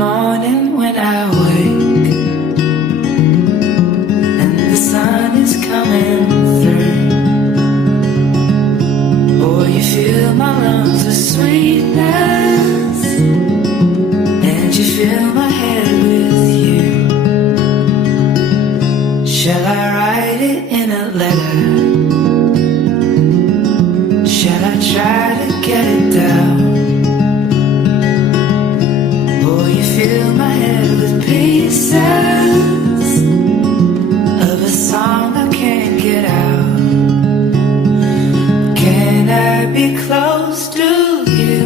morning when I wake and the sun is coming through. Oh, you fill my lungs with sweetness and you fill my head with you. Shall I write it in a letter? Shall I try to get it down? Fill my head with pieces of a song I can't get out. Can I be close to you?